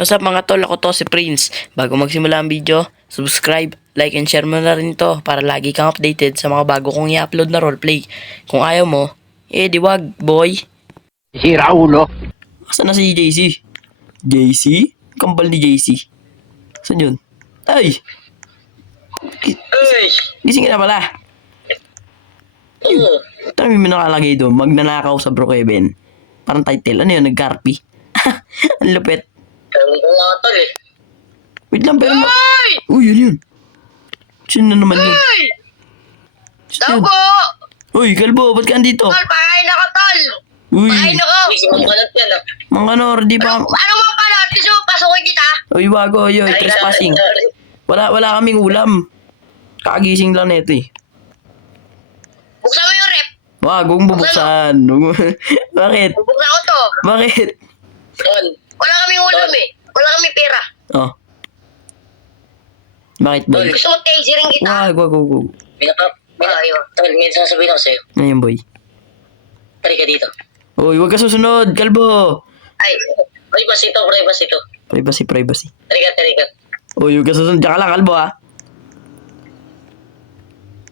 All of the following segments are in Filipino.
What's up mga tol, ako to si Prince. Bago magsimula ang video, subscribe, like and share mo na rin ito para lagi kang updated sa mga bago kong i-upload na roleplay. Kung ayaw mo, di wag, boy. Sira ulo. Asan na si JC? JC? Kambal ni JC. Saan yun? Ay! Ay! Gising ka na pala. Oo. Ito may nakalagay doon, magnanakaw sa Brookhaven. Parang title, ano yun, nag-carpy. Ang lupit. Ewan ko nga tol eh. Wait lang, pero... Ay! Uy, yun. Sino na naman yun? Ay! Sino yun? Tabo! Uy, kalbo, ba't ka andito? Tol, pakain ako tol! Uy, Pakain ako! Hindi ko mamanat yan ah. mga kanor, di ba? Ano mo pala? Tiso, pasukin kita! Uy, wago, yoy, trespassing. Wala kaming ulam. Kagising lang neto eh. Buksan mo yung rep! Wag, huwag bubuksan. Bakit? Bubuksan ko to! Bakit? Tol. Wala kaming ulam eh. Wala kaming pera. Oh. Bakit boy? Gusto mo tasty rin kita? Wag. Tol, may sasabihin ako sa'yo. Ngayon boy. Tari ka dito. Uy, wag ka susunod, kalbo. Ay, privacy to, privacy to. Privacy. Tari ka. Uy, wag ka susunod. Diyan ka lang, kalbo ha.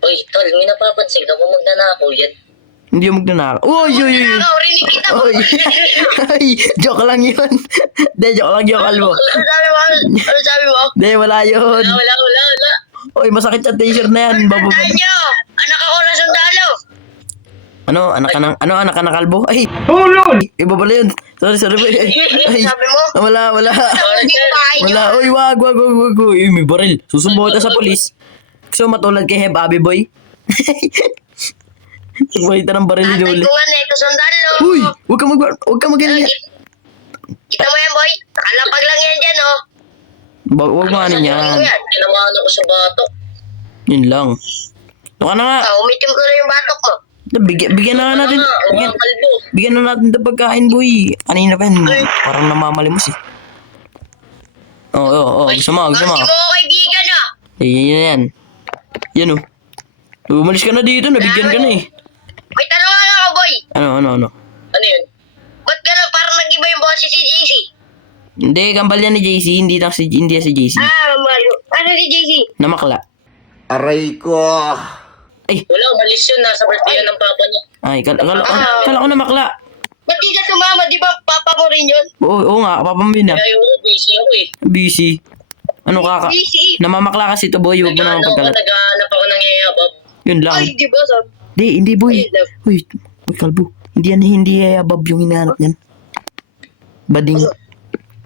Uy, tol, may napapansin ka mo magnanakaw yan. Hindi yung magnanakaw. Uy. Magnanakaw, rinig kita mo. Uy. Ay, joke lang yun. Hindi, joke lang yun, kalbo. Ano sabi mo? Hindi, wala yun. Wala. Uy, masakit sa t-shirt na yan. Tandaan nyo! Anak ako na sundalo! Anak ka ng kalbo? Ay, Tulol! iba pala yun. Sorry boy. Ay, Sabi mo? wala. Wala, uy, wag. Uy, may baril. Susumbo kita sa polis. Gusto mo matulad kay Heb Abi Boy? Magpahita ng baril ni Tatay Jolie. ko nga na ito sundalo! Uy, huwag ka mag-ganyan. Kita mo yan, boy? Kalapag lang yan dyan, oh! Huwag mo ano yan. Tinamaan ako sa batok. Yun lang. Baka na nga. Umitim ko na yung batok mo. Bigyan na nga natin. Mga kalbo. Bigyan na natin ng pagkain, boy. Kanina pa yan. Parang namamalimos eh. Oo. Gusto mo. Kasi mo ako kaibigan, ah! Yan. Yan oh. Umalis ka na dito. Nabigyan ka na eh. May tanongan ako, boy! Ano? Ano yun? Ba't ka lang parang nag-iba yung boses si JC? Hindi, kambal yan ni JC. Hindi yan si JC. Mario. Ano si JC? Namakla. Aray ko. Ay, Wala, umalis yun. Nasa birthday yan ng papa niya. kala ko namakla. Ba't di ka sumama? Di ba papa mo rin yun? Oo nga, papambin na. Kaya yung busy ako eh. Busy. Ano ka? Busy. Namamakla kasi to boy. Huwag mo naman pagkalat. Naghahanap ako ng yayabab. Yun lang. Ay, di ba sabi? Hindi boy. Ay, love. Uy, kalbo. Hindi yabab yung hinahanap niyan. Bading.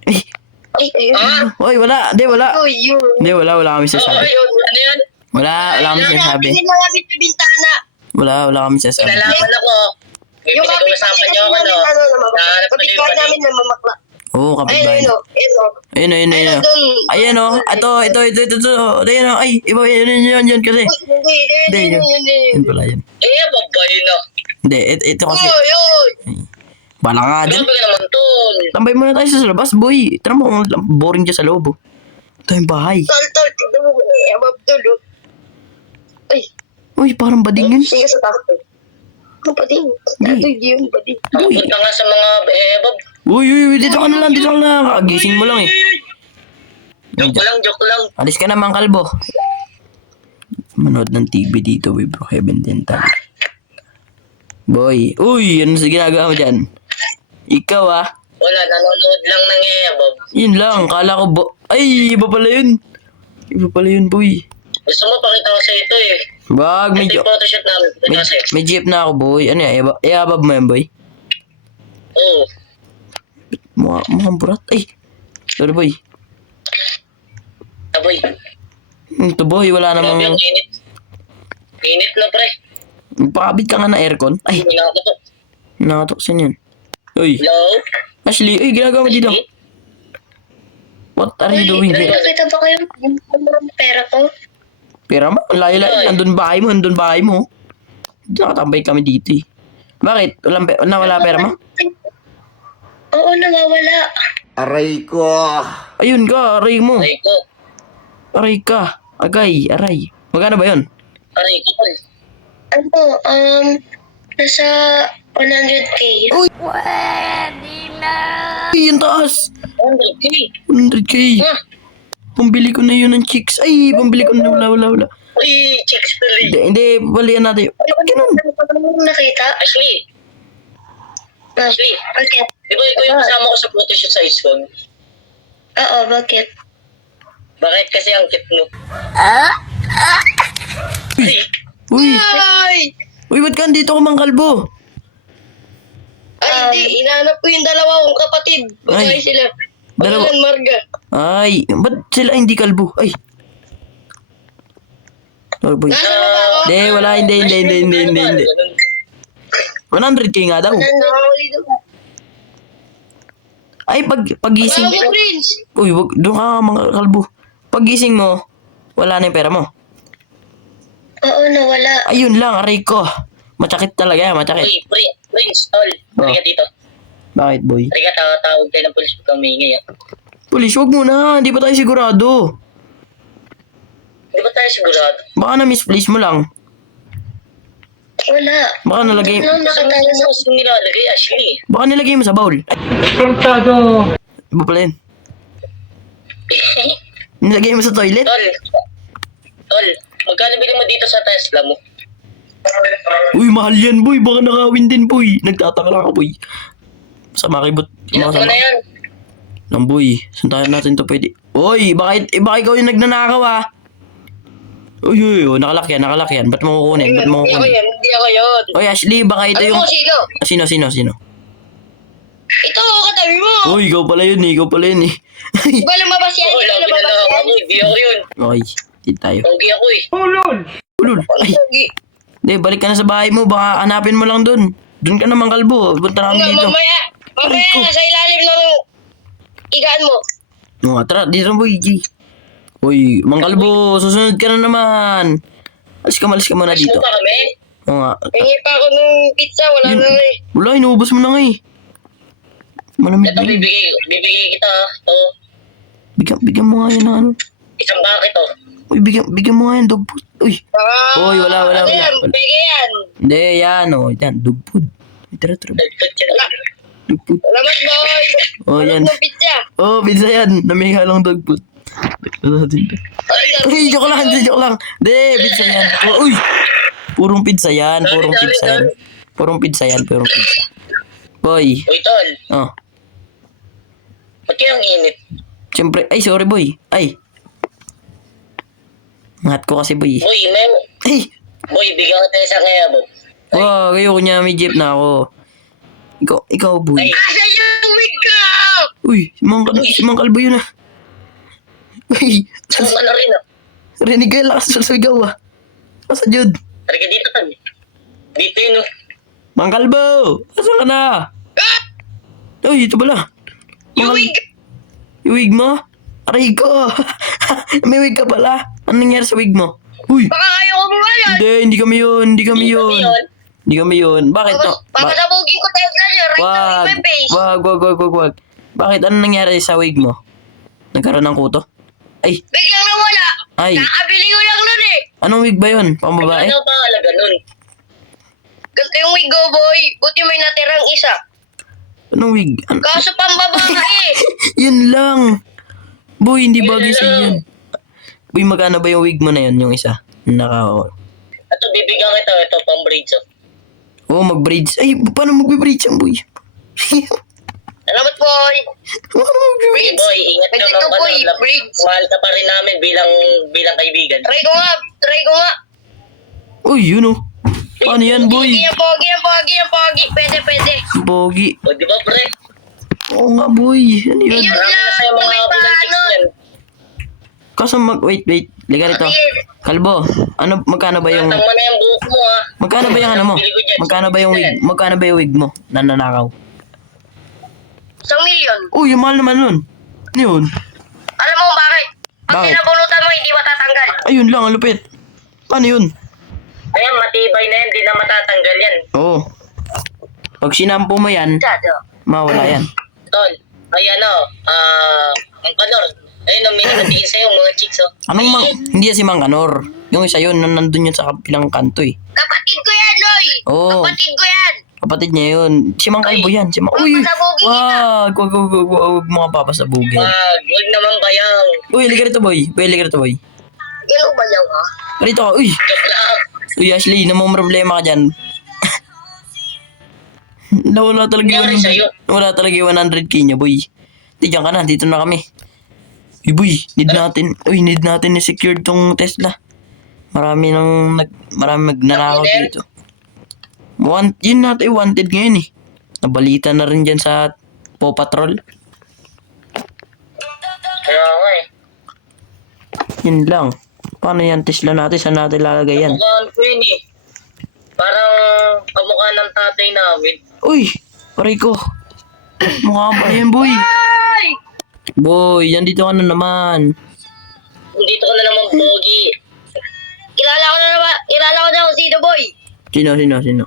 Ay, Ay, ayun. Uy, wala. Uy, yun. Hindi, wala kami Oo, sasabi. yun. Ano yun? Wala kami sasabi. Tingin mo kami sa bintana. Wala kami sasabi. Nalaman ako. May Yung kapit pinag-uusapan niyo ako, no? Nahanap ko din kapit namin na mamakla. Oo, kapitbahay. Ayun o. Ayan o. Ito. Ayan o. Ay, iba yun kasi. Hindi, yun pala yun. Eh, babay na. Hindi, ito kasi. Oy! Bala nga dyan. Grabe ka naman, tol. Tambay muna tayo sa labas, boy. Tara mo, boring dyan sa loob. Ito yung bahay. Tol, tignan mo. Abab tulo. Ay, Uy, parang bading yun. sige sa takot. Ano pa din? Ito yun, buddy. Punta nga sa mga ebab. Uy, dito ka na lang. Kagising mo lang eh. Joke lang. Alis ka naman, kalbo. Manood ng TV dito, we bro. Heaven Dental. Boy. Uy, ano sa ginagawa mo dyan? Ikaw ah. Wala, nanonood lang ng ebab. Yun lang, kala ko Ay, iba pala yun, boy. Gusto mo pakita ko sa ito eh. Wag, Ito yung photoshoot namin. Ito kasi. may jeep na ako, boy. Ano yan, iabab mo yan, boy? Oo. Mukhang burat. Ay, sorry, boy. Aboy. Ito, boy, wala Grabe namang... ang init. Init na, pre. Pakabit ka nga na aircon. Ay, Hinakatok. nakatok saan yun? Uy, Hello? Ashley, ginagawa mo dito. What are you doing here? Nakita ba kayo yung pera ko? Pera mo, ang layo-layo. Nandun bahay mo. Nakatambay kami dito eh. Bakit? Nawala pera mo? Oo, nawawala. Aray ko. Ayun ka, aray mo. Aray ko. Aray ka. Aray. Magkano ba yun? Aray ko, tol. Ano, nasa 100K. Uy, yung taas. 100K. 100K. Huh? Pambili ko na yun ng chicks. Ay, pambili ko na. Wala. Uy, chicks tuloy. Hindi, balian natin. Ganun. Ano mo nakita? Ashley. Ashley. Bakit? Di ba ikaw yung kasama ko sa photoshoot sa iSkong? Oo, bakit? Bakit kasi ang cute mo? Uy, Ay! uy, ba't ka dito kumang kalbo? Ay, hindi. Inaanap ko yung dalawa kong kapatid. Babae Ay. sila. Dalawa. Pangalan Marga. Ay, ba't sila hindi kalbo? Ay. Oh, boy. Nasa baba ako? Hindi, wala, hindi. 100K nga daw. Ay, pagising. Ano mo, Prince? Uy, wag, doon ka mga kalbo. Pagising mo, wala na yung pera mo. Oo, nawala. Ayun lang, aray ko. Matsakit talaga, matsakit. Uy, Prince, tol. Halika dito. Bakit, boy? Halika, tawag tayo ng polis pag kami ingay. Pulis, wag muna. Hindi pa tayo sigurado. Di ba tayo sigurado? Baka na-misplace mo lang. Wala. Baka nalagay, Ano nakatala sa... Saan mo nilalagay, Ashley? baka nilagay mo sa bowl. Ay, iba pala yun. Nilagay mo sa toilet? Tol, magkano bili mo dito sa Tesla mo? Uy, mahal yan, boy. Baka nakawin din, boy. Nagtataka lang ako, boy. Masama kibot. Ilan mo na yan? Lang, boy. Saan natin to pwede? Uy, baka ikaw yung nagnanakaw, ah. Uy, nakalak yan. Ba't mo kukunin? Hindi ako yan. Uy, Ashley, baka ito Ano yung... mo, sino? Sino? Ito, katabi mo! Uy, ikaw pala yun, eh. Di ba lumabas yan? Hindi Wala, ka lumabas pinalawa yan? ako. Hindi ako yun. Okay, dito tayo. Pogi ako eh. Ulul. Ay, hindi, balik ka na sa bahay mo. Baka hanapin mo lang dun. Dun ka naman, kalbo. Punta namin dito. Mamaya, Aray ko. sa ilalim ng igaan mo. Oo, tara, dito boy, G. Uy, Mang Kalbo, susunod ka na naman. Malis ka muna dito. Gusto pa kami? Oo nga. Hingi pa ako ng pizza, wala Yun. na eh. Wala, inuubos mo na nga eh. Malamig Ito, na yun. bibigay kita. To, Bigyan mo nga yan ng ano. isang bucket to. Uy, bigyan mo nga yan, dog food. Uy, Uy, wala. Ano yan? Bigay yan. hindi, yan, oh. Yan, dog food. Uy, tara. Dog food. Salamat, boy. Oh, yan. Ng pizza. Oh, pizza yan. Namiha lang dog food. Uy, joke lang. Hindi, pizza yan. Oh, uy, purong pizza yan. Purong pizza yan. Boy. Uy, tol. Oh, Ba't kaya ang init? siyempre. Ay, sorry, boy. Ay. Ngat ko kasi, boy. Boy, Ay, boy, bigyan ko tayo sa kaya, Bob. wow, ayoko niya. May jeep na ako. Ikaw, boy. Asa yung wig ko? Uy, si Mang Kalbo yun ah. Uy, Ano rin ah. rinig kayo lakas sa sigaw ah. Asa Jud? Halika dito kan. Dito yun oh. Mang Kalbo! Asa ka na? Uy, ito pala. Yung wig! Yung wig mo? Aray ko. May wig ka pala. Anong nangyari sa wig mo? Uy, Baka ayaw ko mo yan. hindi kami yun. Bakit to? Papasabugin ko tayo na yun. Right now in my face. Wag. Bakit? Anong nangyari sa wig mo? Nagkaroon ng kuto? Ay, Biglang nawala. ay. Nakabili ko lang nun eh. Anong wig ba yun? Pang babae? Ano pa alaga nun? Ganito yung wig ko, boy. Buti may natirang isa. Anong wig? Kaso pang babae. Yun lang. Boy, hindi bagay Yun sa lang. yan. Boy, magkano ba yung wig mo na yun? Yung isa? Ito, bibigyan kita. Ito, pang braids oh. Oh, mag-braids. Ay, paano mag-braids yan, boy? Salamat, boy. Paano Sige, mag-braids? boy. Ingat ka Ganito, mga boy, braids. Mahal ka pa rin namin bilang kaibigan. Try ko nga. Uy, yun oh. Paano yan, boy? Yan, pogi. Pwede. Pogi. O, di ba, pre? Oo nga, boy. Ano yun? Yun Marami na lang, sa'yo mga may bilang paano. chicks yan. Kaso wait. Liga rito. Sige. Kalbo, magkano ba yung... Tama na yung buhok mo, ha? Magkano ba yung ano mo? Bili ko dyan. Magkano ba yung wig mo? Nananakaw. 1,000,000. Uy, yung mahal naman nun. Ano yun? Alam mo kung bakit? Pag Bakit? sinabunutan mo, hindi matatanggal. Ayun lang, ang lupit. Paano yun? Ayan, matibay na yan. Di na matatanggal yan. Oo. Pag sinampo mo yan, Dado. mawala yan. Tol, ay ang color. Ayun, may nakatingin sa'yo, mga chicks, oh. Hindi yan si Mang Kanor. Yung isa yun, nandun yun sa kapilang kanto eh. Kapatid ko yan, Noy. Oo. Kapatid ko yan. Kapatid niya yun. Si Mang Kaibo yan. Si Mang... Uy! Papasabugin Wag! Wag mga papasabugin. Huwag naman bayang. Uy, halika rito, boy. Boy, halika rito, boy. Ikaw ba yaw ka? Rito ka. Uy! Joke lang. Uy, Ashley, namang problema ka dyan. Wala talaga Nangyari sa'yo? Wala talaga yung 100k niya, boy. Diyan ka na. Dito na kami. Uy, boy. Need natin i-secure tong Tesla. Marami magnanakaw dito. Yun natin wanted ngayon eh. Nabalita na rin dyan sa Paw Patrol. Kaya nga eh. Yun lang. Paano yan Tesla natin? Saan natin lalagay yan? Kamukhaan ko yun eh. Parang kamukha ng tatay namin. Uy! Paray ko. Mukha ba yan, boy? Ay! Boy, yan dito ka na naman. Dito ko na naman pogi. Kilala ko na kung sino, boy. Sino?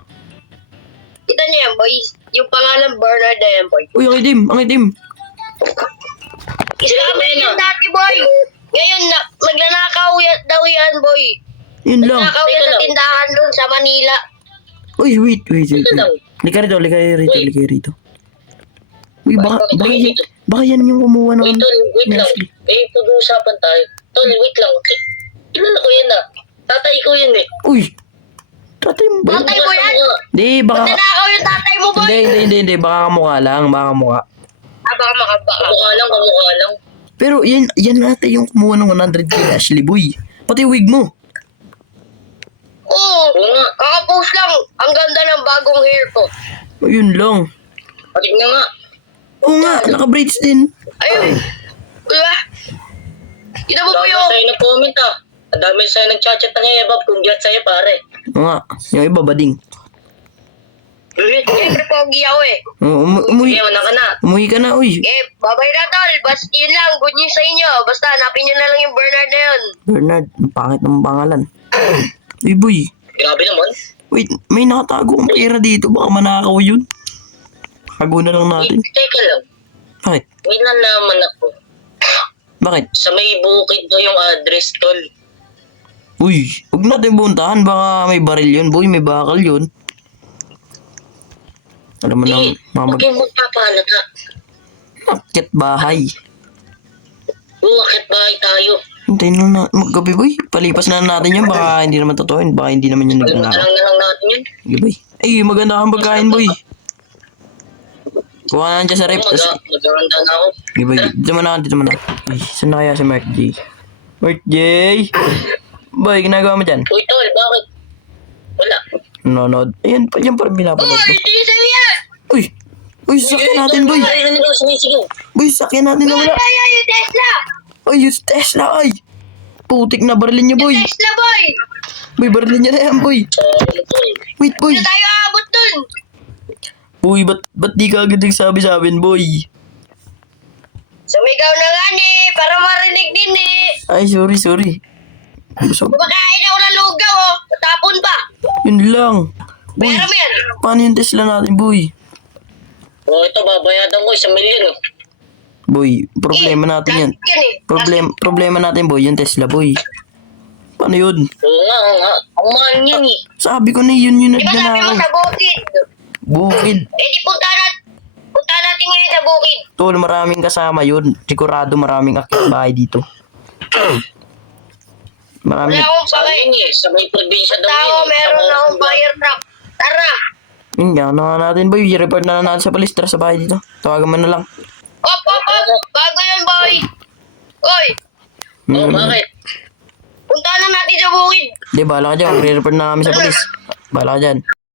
Kita niyo yan, boy. Yung pangalan Bernard na yan, boy. Uy, ang itim. Scammer yung dati, boy. Ngayon, nagnanakaw daw yan, boy. Yun lang. Nagnanakaw yan sa tindahan dun sa Manila. Uy, wait. lang. Lika rito. Uy, Wait. baka yan yung kumuha ng... Wait, tol, wait lang. Ashley. Pag-uusapan tayo. Tol, wait lang. Kilala ko yan ah. Tatay ko yan eh. Uy! Tatay mo ba? Tatay mo yan? Di, baka... Nagnanakaw yung tatay mo, boy. Hindi. Baka kamukha lang. Baka makabaka. Kamukha lang. Pero yan natin yung kumuha ng 100k Ashley, boy. Pati wig mo. Oo. Oo nga. Kakapost lang. Ang ganda ng bagong hair ko. Ayun lang. Patignan nga. Oo nga, naka-braids din. Ayun. Diba? Kita mo po Dami yung... sa'yo nag-comment ah. Ang dami sa'yo nag-chat ng ebab. Congrats sa'yo pare. Oo nga, yung iba bading. Siyempre, pogi ako eh. Umuwi Sige, ka na. ka na, uy. Babay na, tol. Yun lang. Good news sa inyo. Basta, hanapin nyo na lang yung Bernard na yun. Bernard, ang pangit ng pangalan. Uy, boy. Grabe naman. Wait, may nakatago ang pera dito. Baka manakaw yun. Hago na lang natin. Teka lang. Bakit? May nalaman ako. Bakit? Sa may bukid daw yung address, tol. Uy, huwag natin puntahan. Baka may baril yun, boy. May bakal yun. Alam mo na, Huwag yung magpapalata. Akit bahay. Bakit bahay tayo? Hintayin lang na maggabi, boy. Palipas na natin yan. Baka hindi naman totoo yun. Baka hindi naman yung nagnanakaw. Alam na lang natin yun. Sige, boy. Ay, maganda kang pagkain, boy. Kuha na dyan sa rep. Maganda na ako. Sige, boy. Dito mo na. Ay, saan na kaya si Mark J? Mark J? Boy, ginagawa mo dyan? Uy, tol, bakit? Wala. Nanonood. Ayan, yan parang pinapanood mo. Hindi sa'yo yan! Uy, sakyan natin, boy. Sige. Boy, sakyan natin na wala. Ay, yung Tesla! Ay, yung Tesla, ay. Putik na barilin niya, boy. Tesla, boy! Boy, barilin niya na yan, boy. Wait, boy. Hindi tayo aabot dun! Boy, ba't di ka agad nagsabi sa amin, boy? Sumigaw na nga ni, para marinig din eh. Ay, sorry. Gusto, Kumakain ako ng lugaw oh, tapon pa. yun lang. Boy, Pero yan. paano yung Tesla natin, boy? Oh, ito, babayadan ko 1 million. Oh. Boy, problema natin yan. Yan eh. Problema natin, boy, yung Tesla, boy. Paano yun? Oo nga. Ang mahal niyan eh. Sabi ko na yun yung Di ba sabi mo nagnanakaw. sa bukid? Bukid. Eh di punta natin ngayon sa bukid. Tol, maraming kasama yun. Sigurado maraming akit bahay dito. Maraming... Wala akong Sabi pake. niya, sa may probinsya daw Tao, yun. eh. meron Sa akong mga- fire truck. Tara. Yun nga, ano nga natin, boy. I-report na lang natin sa police. Tara sa bahay dito. Tawagan mo na lang. Op. Bago yan, boy. Oy, Oh, bakit? punta na natin sa bukid. Di, bahala ka dyan. Magre-report na kami sa police. Bahala ka dyan.